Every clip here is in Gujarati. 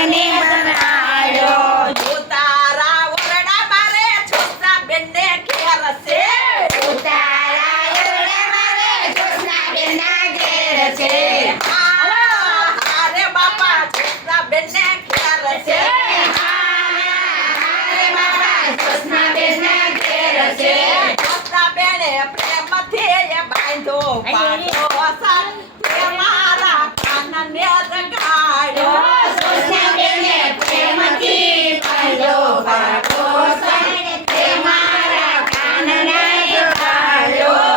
કાનને જગાડ્યો. ઉતારા ઓરડા મારે છોકરા બેનને ઘેર છે. ઉતારા ઓરડા મારે જ્યોત્સનાબેનના ઘેર છે. અરે બાપા છોકરા બેનને ઘેર છે. અરે બાબા જ્યોત્સનાબેનના ઘેર છે. છોકરા બેને પ્રેમથી એ બાંધો પાડો સર તે મારા કાનને જગાડ્યો. જ્યોત્સનાબેને પ્રેમથી બાંધ્યો પાટો સર તે મારા કાનને જગાડ્યો.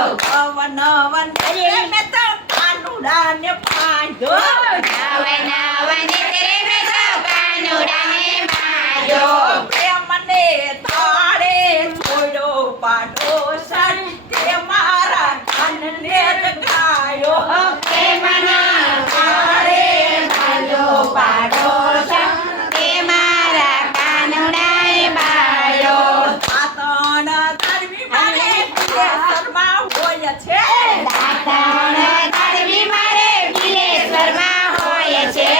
વન મેં તો કાનુડાને બાંધ્યો. નવે નવે નેત્રે મેં તો કાનુડાને બાંધ્યો. પ્રેમને તાળે છોડ્યો પાડો સર તે મારા કાનને જગાડ્યો. પ્રેમના તાળે બાંધ્યો પાટો સર તે મારા કાનુડાને બાંધ્યો. પાતણ ધરવી મારે પિલેસરમાં હોય છે. દાતણ ધરવી મારે બિલેશ્વરમાં હોય છે.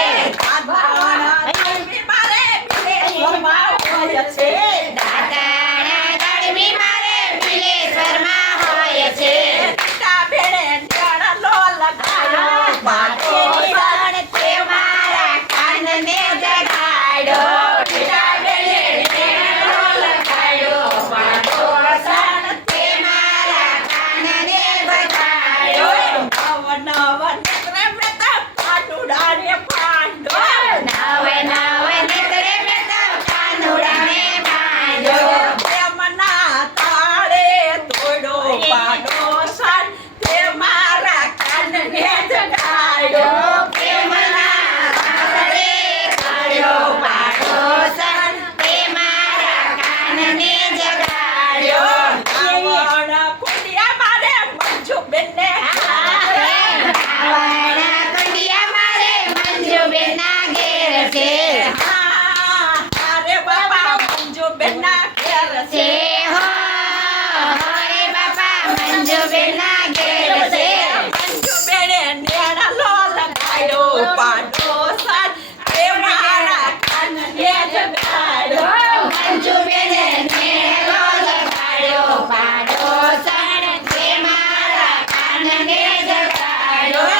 પાતણ ધરવી મારે પિલેસરમાં હોય છે. દાતણ ધરવી મારે બિલેશ્વરમાં હોય છે. ટીકા ભેળે ટેણલો લગાડ્યો પાડો સર તે મારા કાનને જગાડ્યો. ટીકા બેને ટેણલો લગાડ્યો પાટો સર તે મારા કાનને જગાડ્યો. નવ નેત્રે મેં તો કાનુડાને બાંધ્યો. નવે નવે નેત્રે મેં તો કાનુડાને બાંધ્યો. પ્રેમના તાળે તોડ્યો પાડો સર તે મારા કાનને જગાડ્યો. પ્રેમના તાળે કાઢ્યો પાટો સર તે મારા કાનને જગાડ્યો. રાવણ કુંડિયા મારે મંજુ બેનને રાવણ કંડિયા મારે મંજુબેનના ઘેર છે. અરે બાપા મંજુ બેનના ઘેર છે છે. હો હરે બાપા મંજુબેનના ઘેર છે. મંજુ બેને નેણલો લગાડ્યો પાડો સર તે મારા કાનને જગાડ્યો. મંજુબેને નેણો લગાડ્યો પાટો સર તે મારા કાનને જગાડ્યો.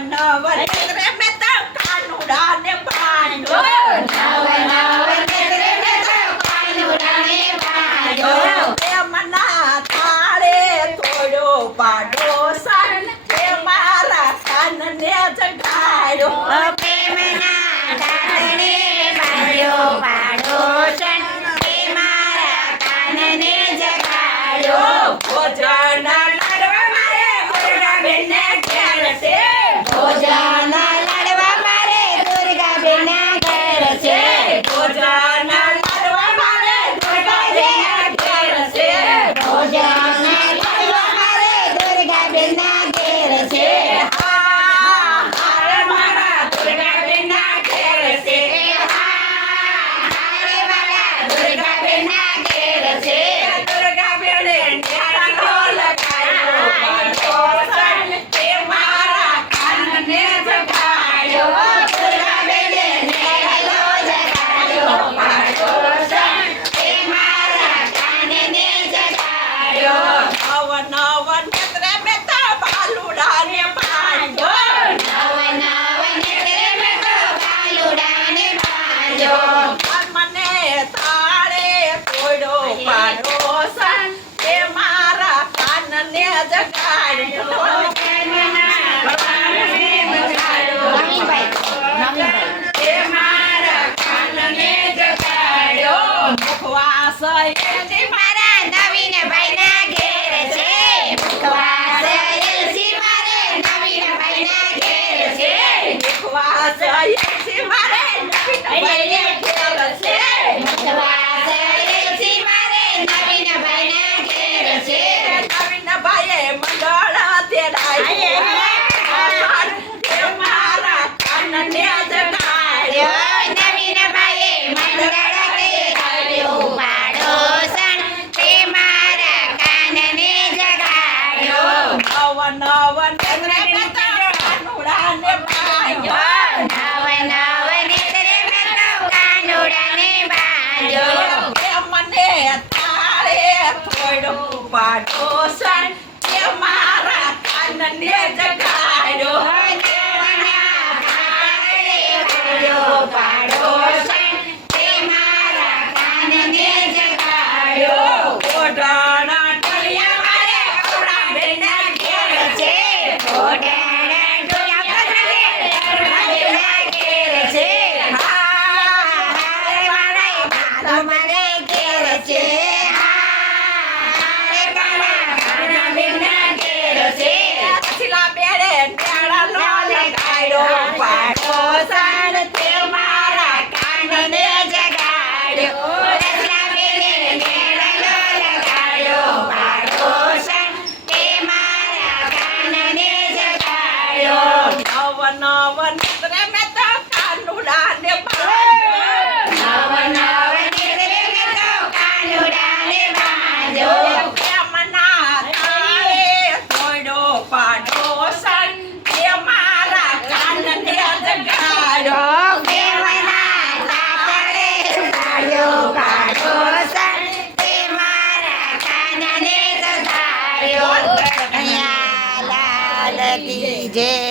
નવ નેત્રે મેં તો કાનુડાને બાંધ્યો. નવે નવે નેત્રે મેં તો કાનુડાને બાંધ્યો. પ્રેમના તાળે તોડ્યો પાડો સર તે મારા કાનને જગાડ્યો. પ્રેમના ડાળને બાંધ્યો પાડો સર તે મારા કાનને જગાડ્યો. ભોજન લાડવા મારે ઓરડા બેનને ઘેર છે. ભોજન લાડવા મારે દુર્ગાબેનના ઘેર છે. ભોજન લાડવા મારે દુર્ગા બેનને ઘેર છે. ભોજન લાડવા મારે દુર્ગાબેનના ઘેર છે. અરે મારા દુર્ગા બેનના ઘેર છે. હારે વાલા દુર્ગાબેનના ઘેર છે. દુર્ગા બેને નેણલો લગાડ્યો પાડો સર તે મારા કાનને જગાડ્યો. દુર્ગાબેને નેણલો જગાડ્યો પાડો સર તે મારા કાનને જગાડ્યો. નવ નેત્રે મેં તો બાલુડાને બાંધ્યો. નવે નવે નેત્રે મેં તો કાલુડાને બાંધ્યો. મને તાળે તોડ્યો પાડો સર તે મારા કાનને જગાડ્યો. તે મારા કાનને જગાડ્યો. મુખવાસ એની મારા નવીનભાઈના ઘેર છે. મુખવાસ એલસી મારે નવીનભાઈના ઘેર છે. મુખવાસ એની મારે નવીનભાઈને ઘેર છે. મુખવાસ એલસી મારે નવીનભાઈના ઘેર છે. નવીનભાઈએ મંડળ તેડાવ્યું. તે મારા કાનને જગાડ્યો. નવીનભાઈએ મંડળ તેડાવ્યું પાડોશન તે મારા કાનને જગાડ્યો. પાડોશન તે મારા કાનને જગાડ્યો ઓઢાણા ટળિયા મારે અરુણાબેનના ઘેર છે પછીલા બેડે નેણાનો લગાડ્યો પાડોશન તે મારા કાનને જગાડ્યો નવ નવ નેત્રે મેં તો કાનુડાને બાંધ્યો પ્રેમના તાળે તોડ્યો પાડોશન તે મારા કાનને જગાડ્યો જય